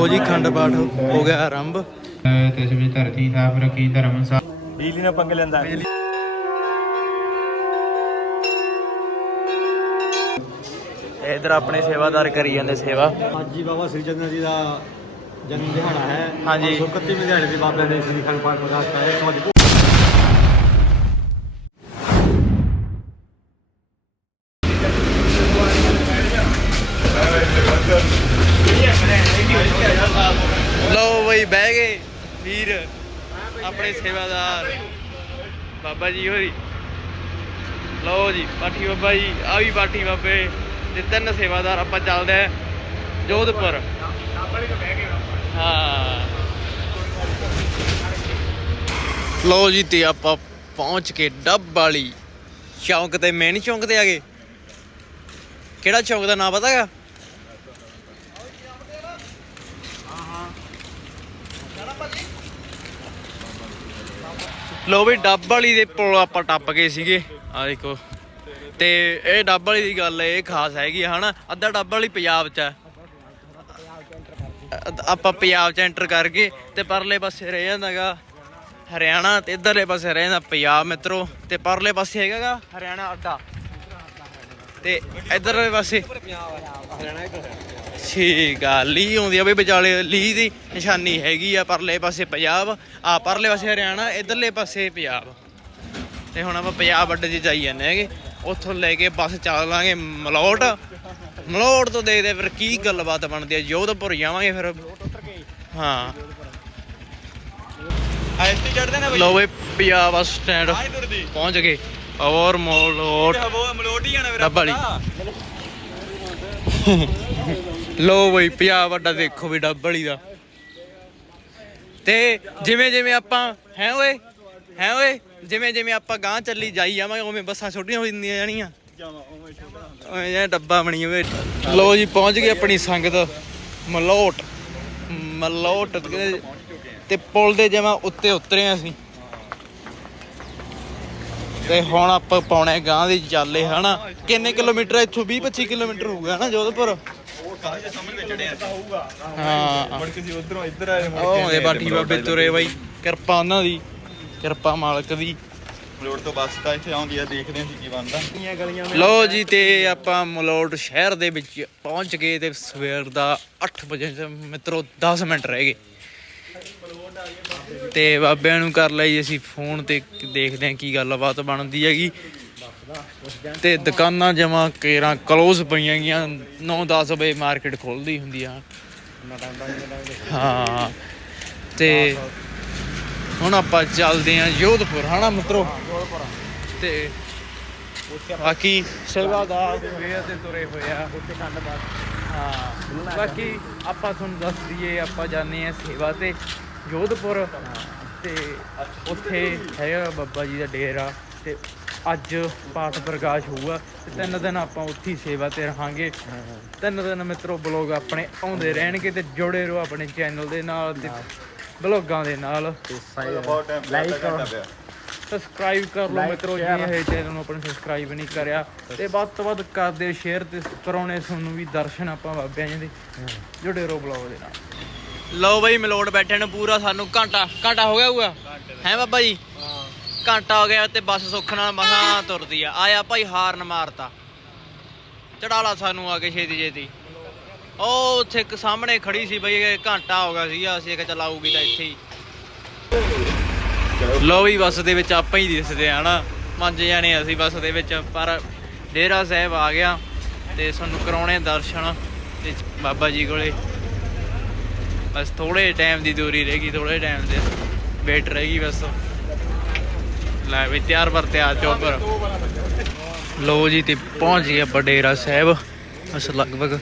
ਉਹ ਜੀ ਖੰਡ ਪਾਠ ਹੋ ਗਿਆ ਆਰੰਭ। ਤਿਸ ਵਿੱਚ ਧਰਤੀ ਥਾਪ ਰਖੀ ਧਰਮ ਸਾ ਬਿਜਲੀ ਨਾਲ ਪੰਗ ਲੈਂਦਾ ਇਧਰ ਆਪਣੇ ਸੇਵਾਦਾਰ ਕਰੀ ਜਾਂਦੇ ਸੇਵਾ। ਅੱਜ ਹੀ ਬਾਬਾ ਸ੍ਰੀ ਚੰਦਰ ਜੀ ਦਾ ਜਨਮ ਦਿਹਾੜਾ ਹੈ। ਹਾਂਜੀ। 31ਵੇਂ ਦਿਹਾੜੇ ਦੇ ਬਾਬੇ ਨੇ ਸ੍ਰੀ ਖੰਡ ਪਾਠ ਪ੍ਰਕਾਸ਼ ਕਰਾਇਆ ਸਮਾਜ ਲਓ ਬਈ ਬਹਿ ਗਏ ਵੀਰ ਆਪਣੇ ਸੇਵਾਦਾਰ। ਬਾਬਾ ਜੀ ਹੋਰੀ। ਲਓ ਜੀ, ਪਾਠੀ ਬਾਬਾ ਜੀ, ਆ ਵੀ ਪਾਠੀ ਬਾਬੇ। ਤੇ ਤਿੰਨ ਸੇਵਾਦਾਰ ਆਪਾਂ ਚੱਲਦੇ ਆ ਜੋਧਪੁਰ। ਹਾਂ। ਲਓ ਜੀ, ਤੇ ਆਪਾਂ ਪਹੁੰਚ ਕੇ ਡੱਬ ਵਾਲੀ ਚੌਂਕ ਤੇ ਮੇਨ ਚੌਂਕ ਤੇ ਆ ਗਏ। ਕਿਹੜਾ ਚੌਂਕ ਦਾ ਨਾਮ ਪਤਾ ਲੋ ਵੀ ਡੱਬ ਵਾਲੀ ਦੇ ਪੁਲ ਆਪਾਂ ਟੱਪ ਗਏ ਸੀਗੇ। ਆ ਦੇਖੋ। ਤੇ ਇਹ ਡੱਬ ਵਾਲੀ ਦੀ ਗੱਲ ਇਹ ਖਾਸ ਹੈਗੀ ਆ, ਹਨਾ? ਅੱਧਾ ਡੱਬ ਵਾਲੀ ਪੰਜਾਬ ਚ ਹੈ ਆਪਾਂ ਪੰਜਾਬ ਚ ਐਂਟਰ ਕਰ ਗਏ ਤੇ ਪਰਲੇ ਪਾਸੇ ਰਹਿ ਜਾਂਦਾਗਾ ਹਰਿਆਣਾ ਤੇ ਇਧਰਲੇ ਪਾਸੇ ਰਹਿ ਜਾਂਦਾ ਪੰਜਾਬ ਮਿੱਤਰੋ। ਤੇ ਪਰਲੇ ਪਾਸੇ ਹੈਗਾਗਾ ਹਰਿਆਣਾ ਅੱਡਾ ਤੇ ਇਧਰਲੇ ਪਾਸੇ ਠੀਕ ਆ ਲੀ ਆਉਂਦੀ ਆ ਬਈ ਵਿਚਾਲੇ ਲੀ ਦੀ ਨਿਸ਼ਾਨੀ ਹੈਗੀ ਆ ਪਰਲੇ ਪਾਸੇ ਪੰਜਾਬ ਆ ਪਰਲੇ ਪਾਸੇ ਹਰਿਆਣਾ ਇਧਰਲੇ ਪਾਸੇ ਪੰਜਾਬ। ਤੇ ਹੁਣ ਆਪਾਂ ਪੰਜਾਬ ਅੱਡੇ 'ਚ ਜਾਈ ਜਾਂਦੇ ਹੈਗੇ ਉੱਥੋਂ ਲੈ ਕੇ ਬੱਸ ਚੱਲਾਂਗੇ ਮਲੋਟ। ਮਲੋਟ ਤੋਂ ਦੇਖਦੇ ਫਿਰ ਕੀ ਗੱਲਬਾਤ ਬਣਦੀ ਹੈ ਜੋਧਪੁਰ ਜਾਵਾਂਗੇ ਫਿਰ। ਹਾਂ। ਆਇਸਟੀ ਚੜਦੇ ਨੇ ਲੋ ਬਈ ਪੰਜਾਬ ਬੱਸ ਸਟੈਂਡ ਪਹੁੰਚ ਗਏ। ਔਰ ਮਲੋਟ। ਮਲੋਟ ਹੀ ਜਾਣਾ ਡੱਬ ਵਾਲੀ ਲੋ ਬਈ ਪਿਆ ਵੱਡਾ ਦੇਖੋ ਵੀ ਡੱਬਲੀ ਦਾ। ਤੇ ਜਿਵੇਂ ਜਿਵੇਂ ਆਪਾਂ, ਹੈ ਓਏ ਹੈ ਓਏ, ਜਿਵੇਂ ਜਿਵੇਂ ਆਪਾਂ ਗਾਂ ਚੱਲੀ ਜਾਈ ਜਾਵਾਂਗੇ, ਉਵੇਂ ਬੱਸਾਂ ਛੋਟੀਆਂ ਹੋ ਜਾਂਦੀਆਂ ਜਾਣੀਆਂ। ਓਏ ਇਹ ਡੱਬਾ ਬਣੀ ਹੋਵੇ। ਲੋ ਜੀ, ਪਹੁੰਚ ਗਏ ਆਪਣੀ ਸੰਗਤ, ਮਲੋਟ। ਮਲੋਟ ਤੇ- ਤੇ ਪੁਲ ਦੇ ਜਮਾ ਉੱਤੇ ਉਤਰੇ ਹਾਂ ਅਸੀਂ। ਤੇ ਹੁਣ ਆਪਾਂ ਪਾਉਣੇ ਗਾਂ ਦੀ ਚਾਲੇ ਹਨਾ। ਕਿੰਨੇ ਕਿਲੋਮੀਟਰ ਇੱਥੋਂ 20 25 ਕਿਲੋਮੀਟਰ ਹੋਊਗਾ, ਹਨਾ, ਜੋਧਪੁਰ? ਹਾਂ। ਮੁੜ ਕੇ ਸੀ ਉਧਰੋਂ ਇੱਧਰ ਆਏ ਮੁੜ ਉਹ ਦੇ ਬਾਠੀ ਬਾਬੇ ਤੁਰੇ ਬਾਈ। ਕਿਰਪਾ ਉਹਨਾਂ ਦੀ ਕਿਰਪਾ ਮਾਲਕ ਦੀ। ਮਲੋਟ ਤੋਂ ਬੱਸ ਤਾਂ ਇੱਥੇ ਆਉਂਦੀ ਆ ਦੇਖਦੇ ਹਾਂ ਸੀ ਕੀ ਬਣਦਾ। ਲੋ ਜੀ ਤੇ ਆਪਾਂ ਮਲੋਟ ਸ਼ਹਿਰ ਦੇ ਵਿੱਚ ਪਹੁੰਚ ਗਏ ਤੇ ਸਵੇਰ ਦਾ 8 ਵਜੇ ਤੋਂ ਮਿੱਤਰੋ 10 ਮਿੰਟ ਰਹਿ ਗਏ। ਤੇ ਬਾਬਿਆਂ ਨੂੰ ਕਰ ਲਈ ਅਸੀਂ ਫੋਨ ਤੇ ਦੇਖਦੇ ਹਾਂ ਕੀ ਗੱਲਬਾਤ ਬਣਦੀ ਹੈਗੀ। ਤੇ ਦੁਕਾਨਾਂ ਜਮਾ ਕੇਰਾਂ ਕਲੋਜ਼ ਪਈਆਂ ਗਈਆਂ 9-10 ਵਜੇ ਮਾਰਕੀਟ ਖੁੱਲਦੀ ਹੁੰਦੀ ਆ। ਹਾਂ ਤੇ ਹੁਣ ਆਪਾਂ ਚੱਲਦੇ ਆਂ ਯੋਧਪੁਰ ਹਨਾ ਮਿੱਤਰੋ? ਤੇ ਬਾਕੀ ਸੇਵਾਦਾਰ ਵੇਰ ਤੇ ਤੁਰੇ ਹੋਏ ਆ ਉੱਥੇ ਖੰਡ ਹਾਂ। ਬਾਕੀ ਆਪਾਂ ਤੁਹਾਨੂੰ ਦੱਸ ਦਈਏ ਆਪਾਂ ਜਾਂਦੇ ਆ ਸੇਵਾ ਤੇ ਜੋਧਪੁਰ ਤੇ ਉੱਥੇ ਹੈਗਾ ਬਾਬਾ ਜੀ ਦਾ ਡੇਰਾ ਤੇ ਅੱਜ ਪਾਠ ਪ੍ਰਕਾਸ਼ ਹੋਊਗਾ ਤੇ ਤਿੰਨ ਦਿਨ ਆਪਾਂ ਉੱਥੇ ਹੀ ਸੇਵਾ ਤੇ ਰਹਾਂਗੇ। ਤਿੰਨ ਦਿਨ ਮਿੱਤਰੋ ਬਲੌਗ ਆਪਣੇ ਆਉਂਦੇ ਰਹਿਣਗੇ ਤੇ ਜੁੜੇ ਰਹੋ ਆਪਣੇ ਚੈਨਲ ਦੇ ਨਾਲ ਤੇ ਬਲੌਗਾਂ ਦੇ ਨਾਲ। ਲਾਈਕ ਕਰੋ। ਸਬਸਕ੍ਰਾਈਬ ਕਰ ਲਓ ਮਿੱਤਰੋ ਜੀ ਇਹ ਚੈਨਲ ਨੂੰ ਆਪਣੇ ਸਬਸਕ੍ਰਾਈਬ ਨਹੀਂ ਕਰਿਆ। ਤੇ ਵੱਧ ਤੋਂ ਵੱਧ ਕਰ ਦਿਓ ਸ਼ੇਅਰ ਤੇ ਕਰਾਉਣੇ ਤੁਹਾਨੂੰ ਵੀ ਦਰਸ਼ਨ ਆਪਾਂ ਬਾਬਿਆਂ ਜੀ ਦੇ। ਜੁੜੇ ਰਹੋ ਬਲੌਗ ਦੇ ਨਾਲ। ਲਓ ਬਈ ਮਲੋੜ ਬੈਠੇ ਨੂੰ ਪੂਰਾ ਸਾਨੂੰ ਘੰਟਾ ਘੰਟਾ ਹੋ ਗਿਆ ਹੋਊਗਾ। ਹੈ ਬਾਬਾ ਜੀ? ਘੰਟਾ ਹੋ ਗਿਆ ਤੇ ਬੱਸ ਸੁੱਖ ਨਾਲ ਮਸਾਂ ਤੁਰਦੀ ਆ। ਆਇਆ ਭਾਈ ਹਾਰਨ ਮਾਰਤਾ। ਚੜਾਲਾ ਸਾਨੂੰ ਆ ਕੇ ਛੇਤੀ ਛੇਤੀ। ਉਹ ਉੱਥੇ ਇੱਕ ਸਾਹਮਣੇ ਖੜੀ ਸੀ ਬਈ, ਇਹ ਘੰਟਾ ਹੋ ਗਿਆ ਸੀਗਾ, ਅਸੀਂ ਕਿ ਚਲਾਊਗੀ ਤਾਂ ਇੱਥੇ ਹੀ। ਲੋ ਵੀ ਬੱਸ ਦੇ ਵਿੱਚ ਆਪਾਂ ਹੀ ਦਿਸਦੇ ਆ ਨਾ ਪੰਜ ਜਾਣੇ ਅਸੀਂ ਬੱਸ ਦੇ ਵਿੱਚ, ਪਰ ਡੇਰਾ ਸਾਹਿਬ ਆ ਗਿਆ ਤੇ ਸਾਨੂੰ ਕਰਾਉਣੇ ਦਰਸ਼ਨ ਤੇ ਬਾਬਾ ਜੀ ਕੋਲੇ। ਬਸ ਥੋੜੇ ਟਾਈਮ ਦੀ ਦੂਰੀ ਰਹਿ ਗਈ ਥੋੜੇ ਟਾਈਮ ਦੇ ਵੇਟ ਰਹਿ ਗਈ ਬਸ। ਲੈ ਵੀ ਤਿਆਰ ਬਰ ਤਿਆਰ ਚੋਪਰ ਲੋ ਜੀ ਤੇ ਪਹੁੰਚ ਗਏ ਆਪਾਂ ਡੇਰਾ ਸਾਹਿਬ। ਬਸ ਲਗਭਗ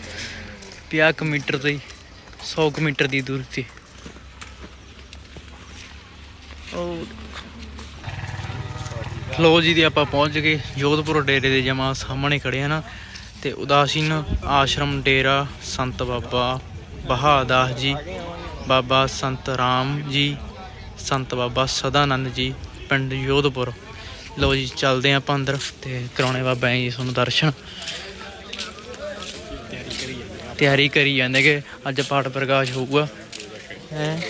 50 ਕੁ ਮੀਟਰ ਤੇ 100 ਕੁ ਮੀਟਰ ਦੀ ਦੂਰੀ ਤੇ। ਉਹ ਲੋ ਜੀ ਦੀ ਆਪਾਂ ਪਹੁੰਚ ਗਏ। ਜੋਧਪੁਰ ਡੇਰੇ ਦੇ ਜਮਾ ਸਾਹਮਣੇ ਖੜੇ ਆ ਨਾ। ਤੇ ਉਦਾਸੀਨ ਆਸ਼ਰਮ ਡੇਰਾ ਸੰਤ ਬਾਬਾ ਬਹਾਦਾਸ ਜੀ, ਬਾਬਾ ਸੰਤ ਰਾਮ ਜੀ, ਸੰਤ ਬਾਬਾ ਸਦਾਨੰਦ ਜੀ। ਪਿੰਡ ਜੋਧਪੁਰ ਲੋ ਜੀ, ਚੱਲਦੇ ਆਪਾਂ ਅੰਦਰ ਤੇ ਕਰਾਉਣੇ ਬਾਬਾ ਜੀ ਤੁਹਾਨੂੰ ਦਰਸ਼ਨ। ਤਿਆਰੀ ਕਰੀ ਜਾਂਦੇ ਕਿ ਅੱਜ ਪਾਠ ਪ੍ਰਕਾਸ਼ ਹੋਊਗਾ। ਹੈ?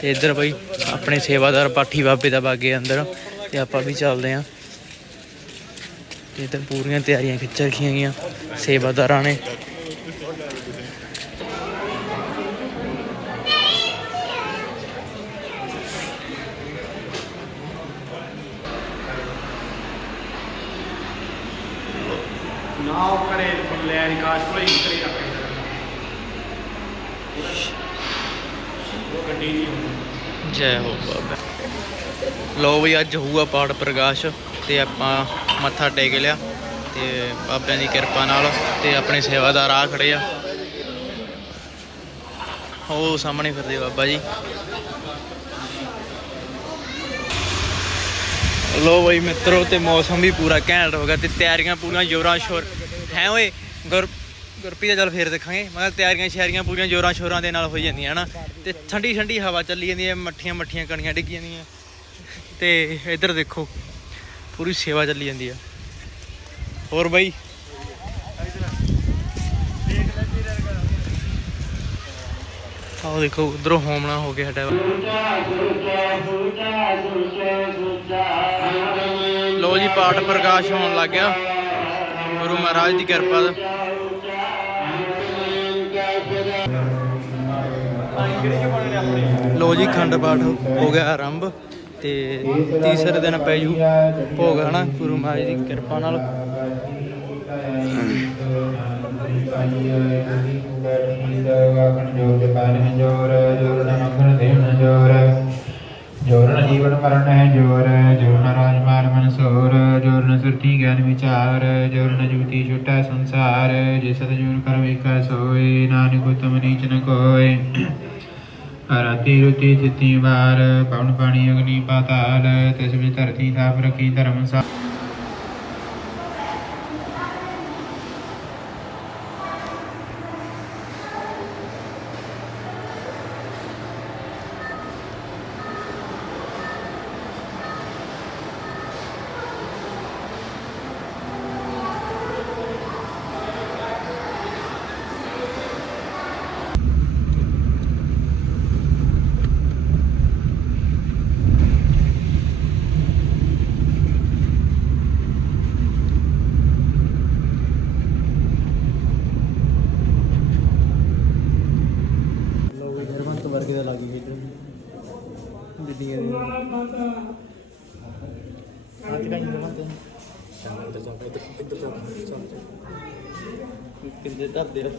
ਤੇ ਇੱਧਰ ਬਈ, ਆਪਣੇ ਸੇਵਾਦਾਰ ਪਾਠੀ ਬਾਬੇ ਦਾ ਬਾਗੇ ਅੰਦਰ। ਤੇ ਆਪਾਂ ਵੀ ਚੱਲਦੇ ਆਂ। ਤੇ ਇੱਧਰ ਪੂਰੀਆਂ ਤਿਆਰੀਆਂ ਖਿੱਚ ਰੱਖੀਆਂ ਗਈਆਂ ਸੇਵਾਦਾਰਾਂ ਨੇ ਉਹ ਕਰੇ ਲੈ ਕੋਲੇ ਹੀ ਕਰੇ ਰੱਖੇ ਉਹ ਗੱਡੀ ਜੀ ਜੈ ਹੋ ਬਾਬਾ। ਲੋ ਵੀ ਅੱਜ ਹੋਊਗਾ ਪਾਠ ਪ੍ਰਕਾਸ਼ ਤੇ ਆਪਾਂ ਮੱਥਾ ਟੇਕ ਲਿਆ ਤੇ ਬਾਬਿਆਂ ਦੀ ਕਿਰਪਾ ਨਾਲ ਤੇ ਆਪਣੇ ਸੇਵਾਦਾਰ ਆ ਖੜੇ ਆ। ਉਹ ਸਾਹਮਣੇ ਫਿਰਦੇ ਬਾਬਾ ਜੀ। ਲੋ ਬਈ ਮਿੱਤਰੋ ਤੇ ਮੌਸਮ ਵੀ ਪੂਰਾ ਘੈਂਟ ਹੋ ਗਿਆ ਤੇ ਤਿਆਰੀਆਂ ਪੂਰੀਆਂ ਜੋਰਾਂ ਸ਼ੋਰ। ਹੈ ਓਏ? ਗੁਰ ਗੁਰਪੀ ਦਾ ਚੱਲ ਫੇਰ ਦੇਖਾਂਗੇ। ਮੈਂ ਤਿਆਰੀਆਂ ਸ਼ਿਆਰੀਆਂ ਪੂਰੀਆਂ ਜੋਰਾਂ ਸ਼ੋਰਾਂ ਦੇ ਨਾਲ ਹੋਈ ਜਾਂਦੀਆਂ ਹਨਾ ਤੇ ਠੰਡੀ ਠੰਡੀ ਹਵਾ ਚੱਲੀ ਜਾਂਦੀ ਹੈ, ਮੱਠੀਆਂ ਮੱਠੀਆਂ ਕਣੀਆਂ ਡਿੱਗੀ ਜਾਂਦੀਆਂ। ਤੇ ਇੱਧਰ ਦੇਖੋ, ਪੂਰੀ ਸੇਵਾ ਚੱਲੀ ਜਾਂਦੀ ਆ। ਹੋਰ ਬਾਈ? ਆਹ ਦੇਖੋ, ਉਧਰੋਂ ਹੋਮਣਾ ਹੋ ਗਿਆ ਸਾਡਾ। ਲੋ ਜੀ, ਪਾਠ ਪ੍ਰਕਾਸ਼ ਹੋਣ ਲੱਗ ਗਿਆ। ਗੁਰੂ ਮਹਾਰਾਜ ਦੀ ਕਿਰਪਾ ਦਾ। ਲੋ ਜੀ, ਖੰਡ ਪਾਠ ਹੋ ਗਿਆ ਆਰੰਭ ਤੇ ਤੀਸਰੇ ਦਿਨ ਪੈ ਜੂ ਭੋਗ, ਹਨਾ? ਗੁਰੂ ਮਹਾਰਾਜ ਦੀ ਕਿਰਪਾ ਨਾਲ। ਜੋਰਨ ਜੀਵਨ ਮਰਨ ਹੈ ਜੋਰ ਜੋਰਨ ਰਾਜਮਾਰ ਮਨਸੋਰ ਜੋਰਨ ਸੁਰਤੀ ਗਿਆਨ ਵਿਚਾਰ ਜੋਰਨ ਜੁਗਤੀ ਛੁਟਾ ਸੰਸਾਰ, ਜੇ ਸਤਜੁਰ ਕਰ ਵੇਖਾ ਸੋਏ, ਨਾਨਕ ਉਤਮ ਨੀਚ ਨ ਕੋਏ। ਰਾਤੀ ਰੁਤੀ ਜਿਤੀ ਵਾਰ, ਪਵਨ ਪਾਣੀ ਅਗਨੀ ਪਾਤਾਲ, ਤਿਸ ਵਿੱਚ ਧਰਤੀ ਥਾਪ ਰਖੀ ਧਰਮ ਸਾ ਹਰਵੰਤ ਵਰਗੇ ਦਾ ਲੱਗੀ ਖੇਡਣ ਗੱਡੀਆਂ ਦੇ ਅੱਜ ਕਾਈ ਹਰਵੰਤ ਸ਼ਾਮ ਤੇ ਚੱਲ ਇੱਧਰ ਇੱਧਰ ਚੱਲ ਚੱਲ ਕਿੰਦੇ ਧਰਦੇ ਰੱਖ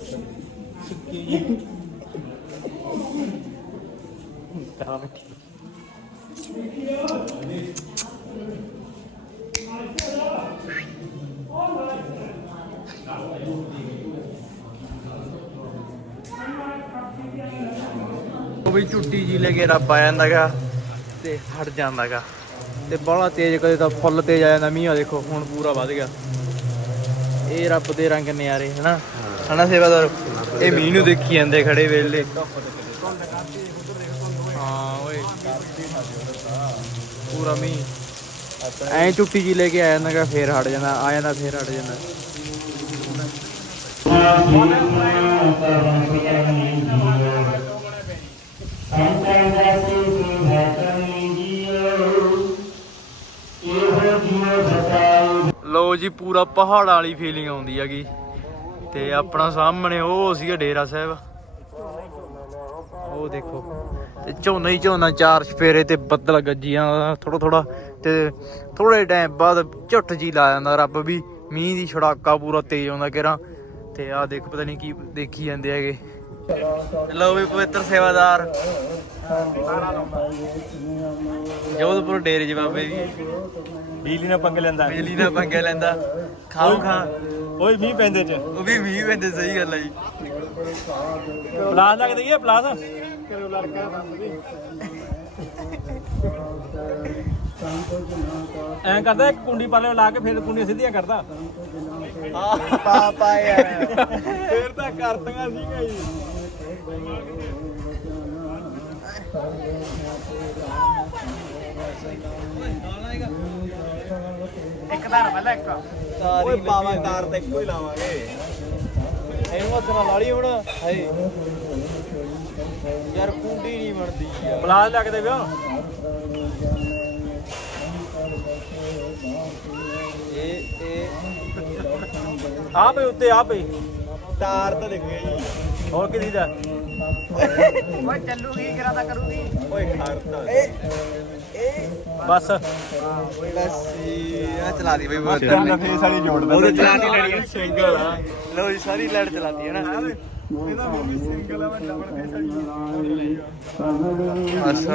ਸੁੱਕੀ ਝੁੱਟੀ ਜੀ ਲੈ ਕੇ ਰੱਬ ਆ ਜਾਂਦਾਗਾ ਤੇ ਹਟ ਜਾਂਦਾਗਾ। ਤੇ ਬੜਾ ਤੇਜ਼ ਕਦੇ ਤਾਂ ਫੁੱਲ ਤੇਜ਼ ਆ ਜਾਂਦਾ, ਮੀਂਹ ਆ ਦੇਖੋ, ਹੁਣ ਪੂਰਾ ਵੱਧ ਗਿਆ। ਇਹ ਰੱਬ ਦੇ ਰੰਗ ਨਿਆਰੇ, ਹਨਾ? ਹਨਾ ਸੇਵਾਦਾਰ ਇਹ ਮੀਂਹ ਨੂੰ ਦੇਖੀ ਜਾਂਦੇ ਖੜੇ ਵੇਲੇ। ਹਾਂ, ਓਏ। ਪੂਰਾ ਮੀਂਹ। ਐ ਝੁੱਟੀ ਜੀ ਲੈ ਕੇ ਆ ਜਾਂਦਾਗਾ, ਫੇਰ ਹਟ ਜਾਂਦਾ, ਆ ਜਾਂਦਾ, ਫੇਰ ਹਟ ਜਾਂਦਾ। ਲੋ ਜੀ, ਪੂਰਾ ਪਹਾੜਾਂ ਵਾਲੀ ਫੀਲਿੰਗ ਆਉਂਦੀ ਹੈਗੀ। ਤੇ ਆਪਣਾ ਸਾਹਮਣੇ ਉਹ ਸੀਗਾ ਡੇਰਾ ਸਾਹਿਬ। ਉਹ ਦੇਖੋ। ਤੇ ਝੋਨਾ ਹੀ ਝੋਨਾ, ਚਾਰ ਸਪੇਰੇ ਤੇ ਬੱਦਲ ਗੱਜੀਆਂ ਥੋੜਾ ਥੋੜਾ ਤੇ ਥੋੜੇ ਟਾਈਮ ਬਾਅਦ ਝੁੱਟ ਜੀ ਲਾ ਜਾਂਦਾ ਰੱਬ ਵੀ। ਮੀਂਹ ਦੀ ਛੜਾਕਾ ਪੂਰਾ ਤੇਜ਼ ਆਉਂਦਾ ਕਿਰਾਂ ਤੇ ਆਹ ਦੇਖ, ਪਤਾ ਨਹੀਂ ਕੀ ਦੇਖੀ ਜਾਂਦੇ ਹੈਗੇ। ਲਓ ਵੀ ਪਵਿੱਤਰ ਸੇਵਾਦਾਰ। ਜੋਧਪੁਰ ਡੇਰੇ ਜੀ ਬਾਬੇ ਦੀ ਬਿਜਲੀ ਨਾਲ ਪੰਗ ਲੈਂਦਾ। ਬਿਜਲੀ ਨਾਲ ਪੰਗੇ ਲੈਂਦਾ। ਖਾਓ ਖਾ। ਓਏ ਮੀਂਹ ਪੈਂਦੇ ਚ। ਉਹ ਵੀ ਮੀਂਹ ਪੈਂਦੇ ਸਹੀ ਗੱਲ ਆ ਜੀ। ਪਲਾਸ ਲੱਗ ਦਈਏ ਪਲਾਸ ਐਂ ਕਰਦਾ ਇੱਕ ਕੁੰਡੀ ਪਾਲੇ ਲਾ ਕੇ ਫਿਰ ਕੁੰਡੀਆਂ ਸਿੱਧੀਆਂ ਕਰਦਾ। ਪਾ ਪਾ ਯਾਰ। ਫੇਰ ਤਾਂ ਕਰਤੀਆਂ ਸੀਗਾ ਜੀ। ਇੱਕ ਧਾਰ ਪਹਿਲਾਂ ਇੱਕ ਓਏ ਪਾਵਾ ਕਾਰ ਤੇ ਇੱਕੋ ਹੀ ਲਾਵਾਂਗੇ। ਇਹਨੂੰ ਹੱਥ ਨਾਲ ਲਾਲੀ ਹੁਣ ਹਾਏ। ਯਾਰ ਕੁੰਡੀ ਨਹੀਂ ਬਣਦੀ ਬਲਾਜ ਲੱਗ ਦੇ ਵਿਆ ਇਹ ਇਹ। ਆ ਪਈ ਉੱਤੇ ਆ ਪਈ ਤਾਰ ਤਾਂ ਦਿਖ ਗਈ ਹੋਰ ਕਿਦੀ ਦਾ ਓਏ ਚੱਲੂਗੀ ਕਰਾਦਾ ਕਰੂਗੀ। ਓਏ ਖੜਤਾ ਬਸ ਬਸ। ਇਹ ਚਲਾ ਦੀ ਬਈ ਤੇਰਾ ਫੇਸ ਵਾਲੀ ਜੋੜਦਾ ਉਹਦੇ ਚਲਾਤੀ ਲੜੀ ਸਿੰਗਲ ਆ। ਲੋ ਜੀ ਸਾਰੀ ਲਾਈਟ ਚਲਾਤੀ ਹੈ ਨਾ। ਇਹਦਾ ਵੀ ਸਿੰਗਲ ਆ ਮੈਂ ਡਬਲ ਫੇਸ ਵਾਲੀ ਬਸ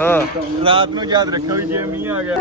ਰਾਤ ਨੂੰ ਯਾਦ ਰੱਖਿਓ ਵੀ ਜੇ ਮੀਂਹ ਆ ਗਿਆ।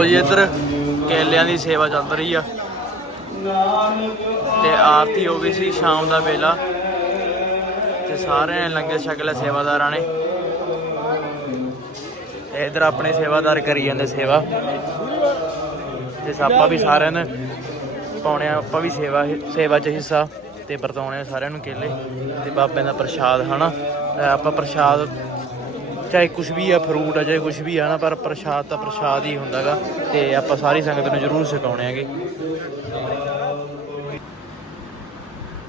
ਲਓ ਜੀ ਇੱਧਰ ਕੇਲਿਆਂ ਦੀ ਸੇਵਾ ਚੱਲ ਰਹੀ ਆ। ਤੇ ਆਰਤੀ ਹੋ ਗਈ ਸੀ ਸ਼ਾਮ ਦਾ ਵੇਲਾ। ਤੇ ਸਾਰਿਆਂ ਨੇ ਲੰਗਰ ਛਕ ਸੇਵਾਦਾਰਾਂ ਨੇ। ਤੇ ਇੱਧਰ ਆਪਣੇ ਸੇਵਾਦਾਰ ਕਰੀ ਜਾਂਦੇ ਸੇਵਾ। ਤੇ ਆਪਾਂ ਵੀ ਸਾਰਿਆਂ ਨੇ ਪਾਉਣੇ ਆ, ਆਪਾਂ ਵੀ ਸੇਵਾ ਸੇਵਾ 'ਚ ਹਿੱਸਾ ਤੇ ਵਰਤਾਉਣੇ ਆ ਸਾਰਿਆਂ ਨੂੰ ਕੇਲੇ। ਤੇ ਬਾਬੇ ਦਾ ਪ੍ਰਸ਼ਾਦ, ਹਨਾ? ਤੇ ਆਪਾਂ ਪ੍ਰਸ਼ਾਦ ਚਾਹੇ ਕੁਝ ਵੀ ਆ ਫਰੂਟ ਆ ਚਾਹੇ ਕੁਝ ਵੀ ਆ ਨਾ ਪਰ ਪ੍ਰਸ਼ਾਦ ਤਾਂ ਪ੍ਰਸ਼ਾਦ ਹੀ ਹੁੰਦਾਗਾ ਤੇ ਆਪਾਂ ਸਾਰੀ ਸੰਗਤ ਨੂੰ ਜ਼ਰੂਰ ਸਿਖਾਉਣੇ ਹੈਗੇ।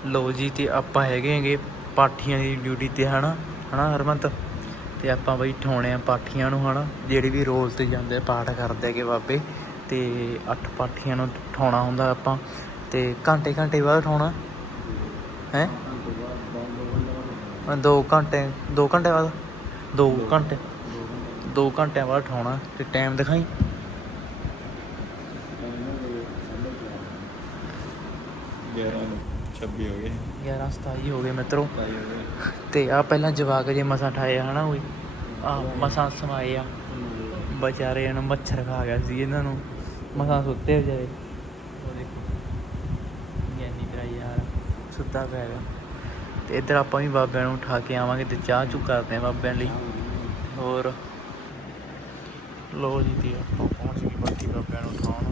ਲੋ ਜੀ ਤੇ ਆਪਾਂ ਹੈਗੇ ਹੈਗੇ ਪਾਠੀਆਂ ਦੀ ਡਿਊਟੀ ਤੇ ਹਨਾ? ਹਨਾ ਹਰਮੰਤ? ਤੇ ਆਪਾਂ ਬਈ ਠਾਉਣੇ ਆ ਪਾਠੀਆਂ ਨੂੰ ਹਨਾ? ਜਿਹੜੇ ਵੀ ਰੋਲ ਤੇ ਜਾਂਦੇ ਆ, ਪਾਠ ਕਰਦੇ ਹੈਗੇ ਬਾਬੇ ਤੇ ਅੱਠ ਪਾਠੀਆਂ ਨੂੰ ਠਾਉਣਾ ਹੁੰਦਾ ਆਪਾਂ ਤੇ ਘੰਟੇ ਘੰਟੇ ਬਾਅਦ ਠਾਉਣਾ ਹੈ? 2 ਘੰਟੇ 2 ਘੰਟੇ ਬਾਅਦ? 2 ਘੰਟੇ 2 ਘੰਟਿਆਂ ਬਾਅਦ ਠਾਉਣਾ ਤੇ ਟਾਈਮ ਦਿਖਾਈ। ਗਿਆਰਾਂ ਨੂੰ 26 ਹੋ ਗਏ। 11 27 ਹੋ ਗਏ ਮਿੱਤਰੋ। ਸਤਾਈ ਹੋ ਗਏ। ਤੇ ਆ ਪਹਿਲਾਂ ਜਵਾਕ ਜੇ ਮਸਾਂ ਠਾਏ ਆ ਹਨਾ ਓਏ? ਆ ਮਸਾਂ ਸਮਾਏ ਆ। ਵਿਚਾਰੇ ਨੂੰ ਮੱਛਰ ਖਾ ਗਿਆ ਸੀ ਇਹਨਾਂ ਨੂੰ। ਮਸਾਂ ਸੁੱਤੇ ਵਿਚਾਰੇ। ਉਹ ਦੇਖੋ। ਗਿਆਨੀ ਤੇਰਾ ਯਾਰ ਸੁੱਤਾ ਪਿਆ ਹੈਗਾ ਤੇ ਇੱਧਰ ਆਪਾਂ ਵੀ ਬਾਬਿਆਂ ਨੂੰ ਉਠਾ ਕੇ ਆਵਾਂਗੇ ਤੇ ਚਾਹ ਚੁ ਕਰਦੇ ਆ ਬਾਬਿਆਂ ਲਈ ਹੋਰ ਲੋ ਜੀ ਤੇ ਆਪਾਂ ਪਹੁੰਚ ਗਏ ਬਾਕੀ ਬਾਬਿਆਂ ਨੂੰ ਉਠਾਉਣ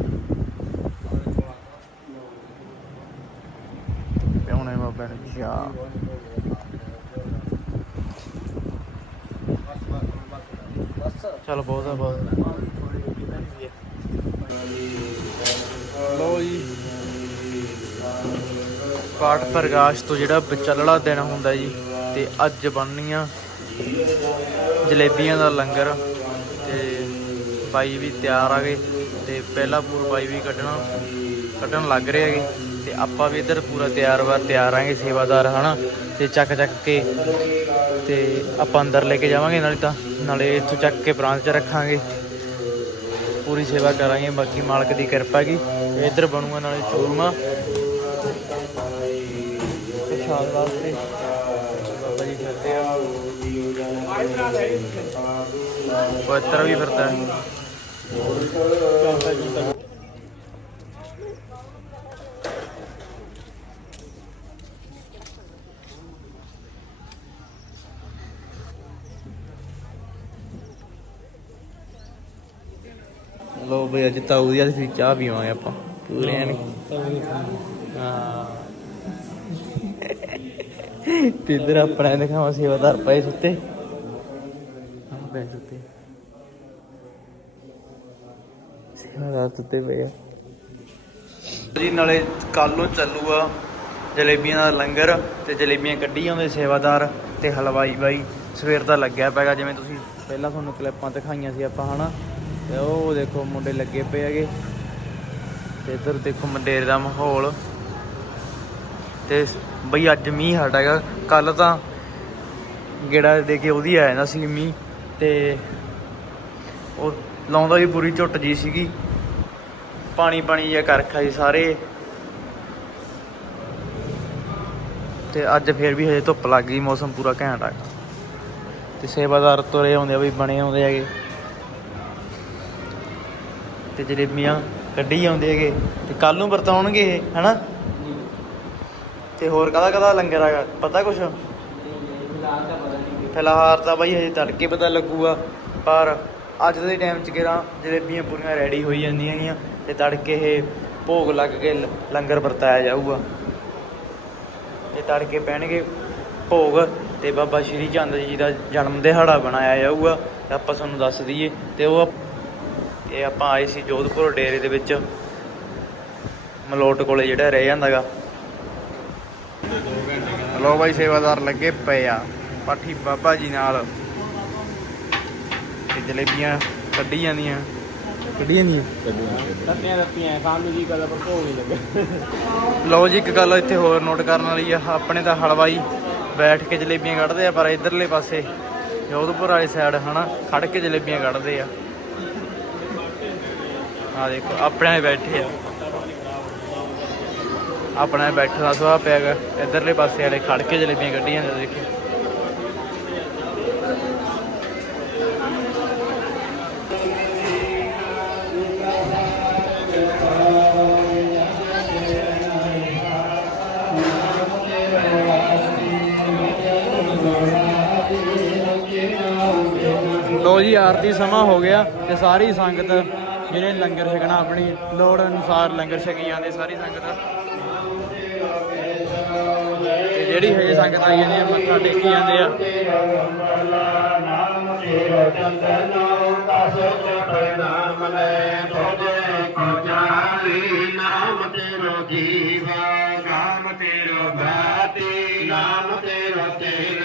ਪਿਆਉਣੇ ਬਾਬਿਆਂ ਨੂੰ ਚਾਹ ਚਲ ਬਹੁਤ ਆ ਬਹੁਤ ਪਾਠ ਪ੍ਰਕਾਸ਼ ਤੋਂ ਜਿਹੜਾ ਵਿਚਲੜਾ ਦਿਨ ਹੁੰਦਾ ਜੀ, ਤੇ ਅੱਜ ਬਣਨੀਆਂ ਜਲੇਬੀਆਂ ਦਾ ਲੰਗਰ, ਤੇ ਬਾਈ ਵੀ ਤਿਆਰ ਆ ਗਏ, ਤੇ ਪਹਿਲਾ ਪੂਰ ਬਾਈ ਵੀ ਕੱਢਣਾ, ਕੱਢਣ ਲੱਗ ਰਹੇ ਹੈਗੇ, ਤੇ ਆਪਾਂ ਵੀ ਇੱਧਰ ਪੂਰਾ ਤਿਆਰ ਵਾਰ ਤਿਆਰ ਆਂਗੇ ਸੇਵਾਦਾਰ, ਹਨਾ, ਤੇ ਚੱਕ ਚੱਕ ਕੇ, ਤੇ ਆਪਾਂ ਅੰਦਰ ਲੈ ਕੇ ਜਾਵਾਂਗੇ ਨਾਲੇ ਤਾਂ, ਨਾਲੇ ਇੱਥੋਂ ਚੱਕ ਕੇ ਪ੍ਰਾਂਤ 'ਚ ਰੱਖਾਂਗੇ। ਪੂਰੀ ਸੇਵਾ ਕਰਾਂਗੇ, ਬਾਕੀ ਮਾਲਕ ਦੀ ਕਿਰਪਾ ਕੀ ਇੱਧਰ ਬਣੂਗਾ ਨਾਲੇ ਚੂਰਮਾ ਪ੍ਰਸ਼ਾਦ ਵਾਸਤੇ। ਬਾਬਾ ਜੀ ਫਿਰਦੇ ਆ। ਪਵਿੱਤਰ ਵੀ ਫਿਰਦਾ। ਲੋ ਬਈ ਅੱਜ ਤਾਊ ਦੀ ਅਸੀਂ ਚਾਹ ਪੀਵਾਂਗੇ ਆਪਾਂ। ਪੂਰੇ ਨੇ? ਹਾਂ। ਤੇ ਇਧਰ ਆਪਣਾ ਦਿਖਾਵਾਂ ਸੇਵਾਦਾਰ ਪਏ ਸੁੱਤੇ। ਪਏ ਸੁੱਤੇ। ਸੇਵਾਦਾਰ ਸੁੱਤੇ ਪਏ ਆ। ਜੀ, ਨਾਲੇ ਕੱਲ ਨੂੰ ਚੱਲੂਗਾ ਜਲੇਬੀਆਂ ਦਾ ਲੰਗਰ ਤੇ ਜਲੇਬੀਆਂ ਕੱਢੀ ਜਾਂਦੇ ਸੇਵਾਦਾਰ ਤੇ ਹਲਵਾਈ ਬਾਈ। ਸਵੇਰ ਦਾ ਲੱਗਿਆ ਪੈਗਾ ਜਿਵੇਂ ਤੁਸੀਂ ਪਹਿਲਾਂ ਤੁਹਾਨੂੰ ਕਲਿੱਪਾਂ ਦਿਖਾਈਆਂ ਸੀ ਆਪਾਂ, ਹਨਾ? ਤੇ ਉਹ ਦੇਖੋ ਮੁੰਡੇ ਲੱਗੇ ਪਏ ਹੈਗੇ। ਤੇ ਇੱਧਰ ਦੇਖੋ ਮੰਡੇਰ ਦਾ ਮਾਹੌਲ। ਤੇ ਬਈ ਅੱਜ ਮੀਂਹ ਹਟ ਹੈਗਾ। ਕੱਲ ਤਾਂ ਗੇੜਾ ਦੇ ਕੇ ਉਹਦੀ ਆ ਜਾਂਦਾ ਸੀ ਮੀਂਹ ਤੇ ਉਹ ਲਾਉਂਦਾ ਵੀ ਪੂਰੀ ਝੁੱਟ ਜੀ ਸੀਗੀ। ਪਾਣੀ ਪਾਣੀ ਜਿਹਾ ਕਰਖਾ ਜੀ ਸਾਰੇ। ਤੇ ਅੱਜ ਫੇਰ ਵੀ ਹਜੇ ਧੁੱਪ ਲੱਗ ਗਈ, ਮੌਸਮ ਪੂਰਾ ਘੈਂਟ ਆ। ਤੇ ਸੇਵਾਦਾਰ ਤੁਰੇ ਆਉਂਦੇ ਆ ਵੀ ਬਣੇ ਆਉਂਦੇ ਹੈਗੇ। ਤੇ ਜਲੇਬੀਆਂ ਕੱਢੀ ਆਉਂਦੇ ਹੈਗੇ, ਤੇ ਕੱਲ ਨੂੰ ਵਰਤਾਉਣਗੇ ਇਹ, ਹਨਾ? ਤੇ ਹੋਰ ਕਦਾ ਕਾਹਦਾ ਲੰਗਰ ਹੈਗਾ? ਪਤਾ ਕੁਛ? ਫਿਲਹਾਲ ਤਾਂ ਬਾਈ ਹਜੇ ਤੜਕੇ ਪਤਾ ਲੱਗੂਗਾ, ਪਰ ਅੱਜ ਦੇ ਟਾਈਮ 'ਚ ਕਿਹੜਾ ਜਲੇਬੀਆਂ ਪੂਰੀਆਂ ਰੈਡੀ ਹੋਈ ਜਾਂਦੀਆਂ ਹੈਗੀਆਂ ਤੇ ਤੜਕੇ ਇਹ ਭੋਗ ਲੱਗ ਕੇ ਲ- ਲੰਗਰ ਵਰਤਾਇਆ ਜਾਊਗਾ। ਤੇ ਤੜਕੇ ਪੈਣਗੇ ਭੋਗ ਤੇ ਬਾਬਾ ਸ਼੍ਰੀ ਚੰਦ ਜੀ ਦਾ ਜਨਮ ਦਿਹਾੜਾ ਬਣਾਇਆ ਜਾਊਗਾ ਆਪਾਂ ਤੁਹਾਨੂੰ ਦੱਸ ਦਈਏ ਤੇ ਉਹ ਇਹ ਆਪਾਂ ਆਏ ਸੀ ਜੋਧਪੁਰ ਡੇਰੇ ਦੇ ਵਿੱਚ, ਮਲੋਟ ਕੋਲੇ ਜਿਹੜਾ ਰਹਿ ਜਾਂਦਾਗਾ ਲੋ ਬਾਈ ਸੇਵਾਦਾਰ ਲੱਗੇ ਪਏ ਆ। ਪਾਠੀ ਬਾਬਾ ਜੀ ਨਾਲ। ਤੇ ਜਲੇਬੀਆਂ ਕੱਢੀ ਜਾਂਦੀਆਂ। ਕੱਢੀ ਜਾਂਦੀਆਂ ਰੱਤੀਆਂ ਰੱਤੀਆਂ ਸਾਨੂੰ ਜੀ ਕਦਾ ਪਰ ਭੋਗ ਨਹੀਂ ਲੱਗਾ। ਲਓ ਜੀ ਇੱਕ ਗੱਲ ਇੱਥੇ ਹੋਰ ਨੋਟ ਕਰਨ ਵਾਲੀ ਆ। ਆਪਣੇ ਤਾਂ ਹਲਵਾਈ ਬੈਠ ਕੇ ਜਲੇਬੀਆਂ ਕੱਢਦੇ ਆ ਪਰ ਇਧਰਲੇ ਪਾਸੇ ਜੋਧਪੁਰ ਵਾਲੀ ਸਾਈਡ ਹਨਾ ਖੜ ਕੇ ਜਲੇਬੀਆਂ ਕੱਢਦੇ ਆ। ਆ ਦੇਖੋ ਆਪਣੇ ਬੈਠੇ ਆ। ਆਪਣਾ ਬੈਠਣ ਦਾ ਸੁਭਾਅ ਪਿਆ ਗਾ ਇਧਰਲੇ ਪਾਸੇ ਵਾਲੇ ਖੜ ਕੇ ਜਲੇਬੀਆਂ ਕੱਢੀਆਂ ਜਾਂਦੇ ਦੇਖੋ। ਲੋ ਜੀ, ਆਰਤੀ ਸਮਾਂ ਹੋ ਗਿਆ ਤੇ ਸਾਰੀ ਸੰਗਤ ਜਿਹਨੇ ਲੰਗਰ ਛਕਣਾ ਆਪਣੀ, ਲੋੜ ਅਨੁਸਾਰ ਲੰਗਰ ਛਕੀ ਜਾਂਦੇ, ਸਾਰੀ ਸੰਗਤ। ਜਿਹੜੀ ਹਜੇ ਸੰਗਤ ਆਈ ਜਾਂਦੀ ਆ ਮੱਥਾ ਟੇਕੀ ਜਾਂਦੇ ਆ। ਨਾਮ ਤੇਰੋ ਜੀਵਾ ਨਾਮ ਤੇਰੋ ਬਾਤੀ ਨਾਮ ਤੇਰੋ ਤੇਰ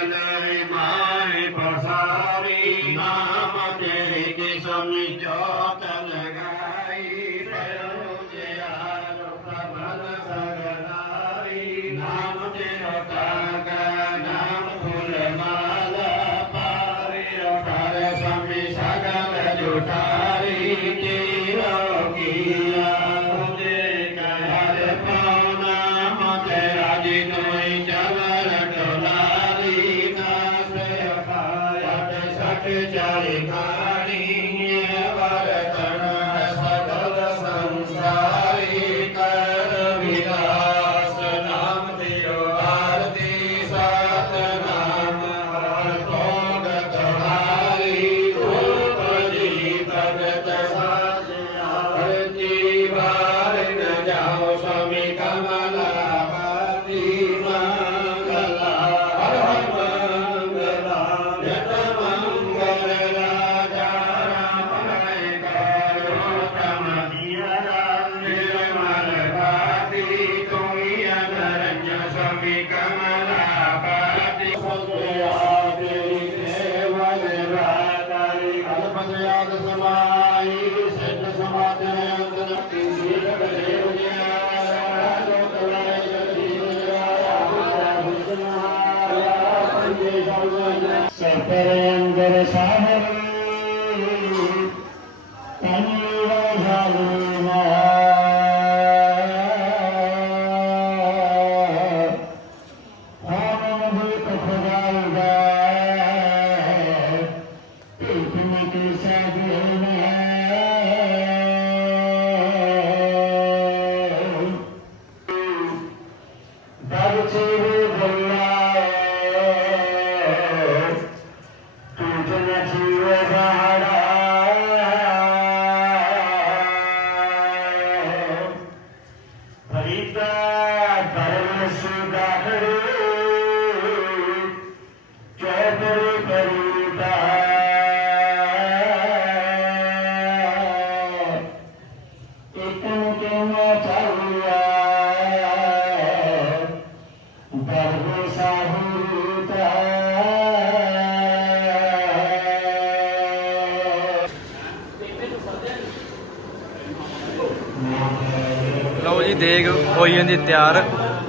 ਜਾਂਦੀ ਤਿਆਰ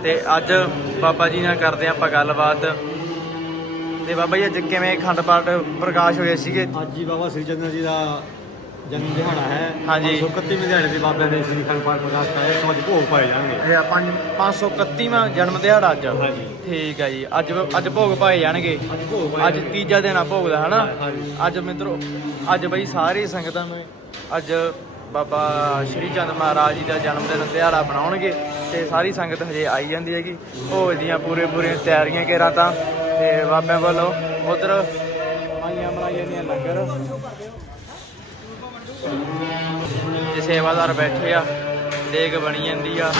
ਤੇ ਅੱਜ ਬਾਬਾ ਜੀ ਨਾਲ ਕਰਦੇ ਆਪਾਂ ਗੱਲਬਾਤ। ਤੇ ਬਾਬਾ ਜੀ ਅੱਜ ਕਿਵੇਂ ਅਖੰਡ ਪਾਠ ਪ੍ਰਕਾਸ਼ ਹੋਏ ਸੀਗੇ? ਅੱਜ ਹੀ ਬਾਬਾ ਸ੍ਰੀ ਚੰਦਰ ਜੀ ਦਾ ਜਨਮ ਦਿਹਾੜਾ ਹੈ। ਹਾਂਜੀ। 531 ਦਿਹਾੜੇ ਤੇ ਬਾਬਿਆਂ ਨੇ ਸ੍ਰੀ ਖੰਡ ਪਾਠ ਪ੍ਰਕਾਸ਼ ਕਰਾਇਆ ਸੋ ਅੱਜ ਭੋਗ ਪਾਏ ਜਾਣਗੇ। ਇਹ ਪੰਜ 531ਵਾਂ ਜਨਮ ਦਿਹਾੜਾ ਅੱਜ। ਹਾਂਜੀ। ਠੀਕ ਹੈ ਜੀ। ਅੱਜ ਅੱਜ ਭੋਗ ਪਾਏ ਜਾਣਗੇ। ਅੱਜ ਭੋਗ ਪਾਏ ਅੱਜ ਤੀਜਾ ਦਿਨ ਆ ਭੋਗ ਦਾ ਹਨਾ। ਅੱਜ ਮਿੱਤਰੋ ਅੱਜ ਬਈ ਸਾਰੀ ਸੰਗਤਾਂ ਨੂੰ ਅੱਜ ਬਾਬਾ ਸ਼੍ਰੀ ਚੰਦ ਮਹਾਰਾਜ ਜੀ ਦਾ ਜਨਮ ਦਿਨ ਦਿਹਾੜਾ ਬਣਾਉਣਗੇ ਤੇ ਸਾਰੀ ਸੰਗਤ ਹਜੇ ਆਈ ਜਾਂਦੀ ਹੈਗੀ। ਭੋਜ ਦੀਆਂ ਪੂਰੇ ਪੂਰੀਆਂ ਤਿਆਰੀਆਂ ਕੇਰਾਂ ਤਾਂ। ਤੇ ਬਾਬਿਆਂ ਵੱਲੋਂ ਉਧਰ ਆਈਆਂ ਮਰਾਈਆਂ ਦੀਆਂ ਲੰਗਰ। ਤੇ ਸੇਵਾਦਾਰ ਬੈਠੇ ਆ ਦੇਗ ਬਣੀ ਜਾਂਦੀ ਆ।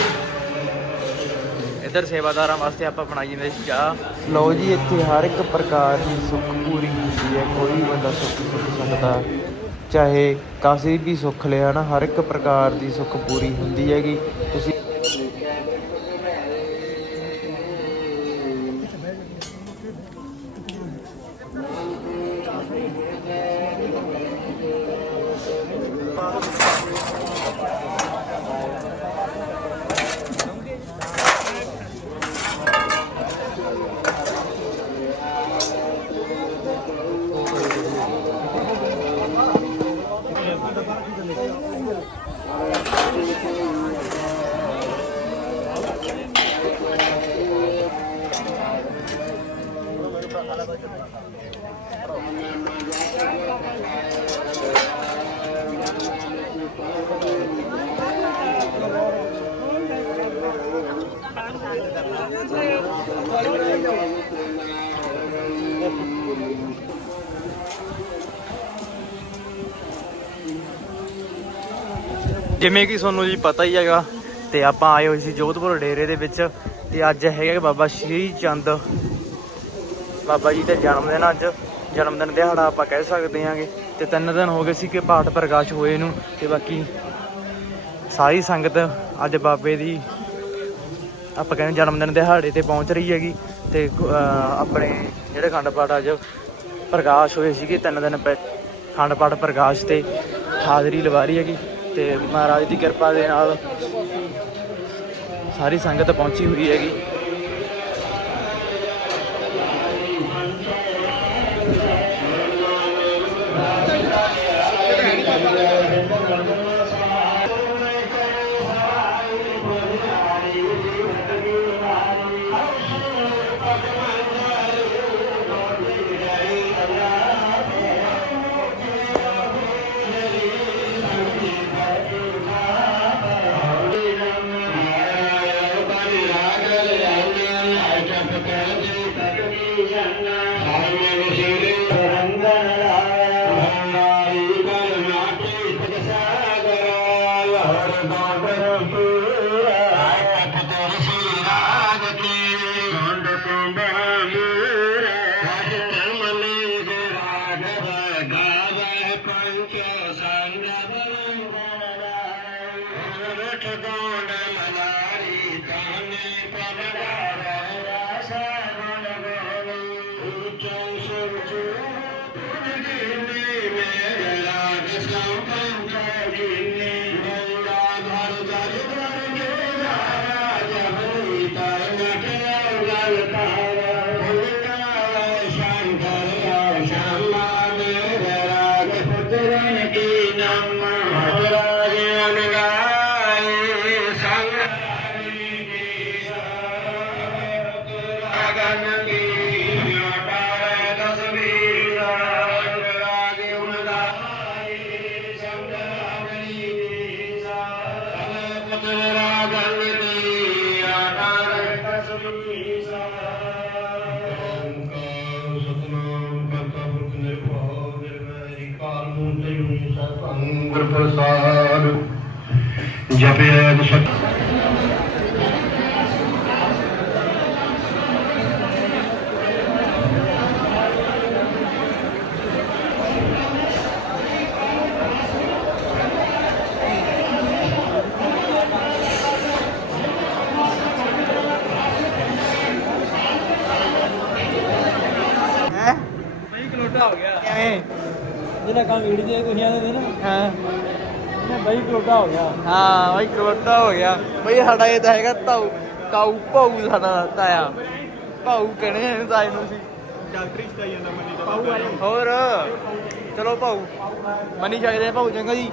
ਇੱਧਰ ਸੇਵਾਦਾਰਾਂ ਵਾਸਤੇ ਆਪਾਂ ਬਣਾਈ ਜਾਂਦੇ ਸੀ ਚਾਹ। ਲਓ ਜੀ, ਇੱਥੇ ਹਰ ਇੱਕ ਪ੍ਰਕਾਰ ਦੀ ਸੁੱਖ ਪੂਰੀ ਹੁੰਦੀ ਹੈ। ਕੋਈ ਬੰਦਾ ਸੁੱਖ ਸੁੱਖ ਸਕਦਾ। ਚਾਹੇ ਕਾਸੀ ਵੀ ਸੁੱਖ ਲਿਆ ਨਾ, ਹਰ ਇੱਕ ਪ੍ਰਕਾਰ ਦੀ ਸੁੱਖ ਪੂਰੀ ਹੁੰਦੀ ਹੈਗੀ। ਤੁਸੀਂ ਜਿਵੇਂ ਕਿ ਤੁਹਾਨੂੰ ਜੀ ਪਤਾ ਹੀ ਹੈਗਾ, ਤੇ ਆਪਾਂ ਆਏ ਹੋਏ ਸੀ ਜੋਧਪੁਰ ਡੇਰੇ ਦੇ ਵਿੱਚ, ਤੇ ਅੱਜ ਹੈਗਾ ਬਾਬਾ ਸ਼੍ਰੀ ਚੰਦ। ਬਾਬਾ ਜੀ ਦਾ ਜਨਮ ਦਿਨ ਅੱਜ, ਜਨਮ ਦਿਨ ਦਿਹਾੜਾ ਆਪਾਂ ਕਹਿ ਸਕਦੇ ਹਾਂਗੇ, ਤੇ ਤਿੰਨ ਦਿਨ ਹੋ ਗਏ ਸੀ ਕਿ ਪਾਠ ਪ੍ਰਕਾਸ਼ ਹੋਏ ਨੂੰ, ਤੇ ਬਾਕੀ ਸਾਰੀ ਸੰਗਤ ਅੱਜ ਬਾਬੇ ਦੀ, ਆਪਾਂ ਕਹਿੰਦੇ ਜਨਮ ਦਿਨ ਦਿਹਾੜੇ ਤੇ ਪਹੁੰਚ ਰਹੀ ਹੈਗੀ, ਤੇ ਆਪਣੇ ਜਿਹੜੇ ਖੰਡ ਪਾਠ ਅੱਜ ਪ੍ਰਕਾਸ਼ ਹੋਏ ਸੀਗੇ, ਤਿੰਨ ਦਿਨ ਪਹਿ, ਖੰਡ ਪਾਠ ਪ੍ਰਕਾਸ਼ ਤੇ ਹਾਜ਼ਰੀ ਲਵਾ ਰਹੀ ਹੈਗੀ। ਤੇ ਮਹਾਰਾਜ ਦੀ ਕਿਰਪਾ ਦੇ ਨਾਲ ਸਾਰੀ ਸੰਗਤ ਪਹੁੰਚੀ ਹੋਈ ਹੈਗੀ। ਮੂਰਤਿ ਜੁਨੀ ਪ੍ਰਸਾਦ ਜਪਿਆ ਸਤ ਹੈ ਬਈ ਕਲੋਟਾ ਹੋ ਗਿਆ ਕਿਵੇਂ ਜਿਹਨਾਂ ਕੰਮ ਵੀਡੀਓ ਦੇ ਤੁਸੀਂ ਆਦੇ ਨਾ ਹਾਂ ਇਹਨੇ ਬਈ ਕਲੋਟਾ ਹੋ ਗਿਆ। ਹਾਂ ਬਾਈ ਕਰੋਟਾ ਹੋ ਗਿਆ। ਬਈ ਸਾਡਾ ਇਹ ਤਾਂ ਹੈਗਾ ਤਾਊ ਕਾਊ ਭਾਊ ਸਾਡਾ ਤਾਇਆ। ਭਾਊ ਕਹਣੇ ਇਹਨੂੰ ਤਾਏ ਨੂੰ ਸੀ ਡਾਕਟਰੀ ਜਾਂਦਾ ਮੰਨੀ ਹੋਰ ਚਲੋ ਭਾਊ। ਮਨੀ ਚਾਹੀਦੇ ਭਾਊ ਚੰਗਾ ਜੀ।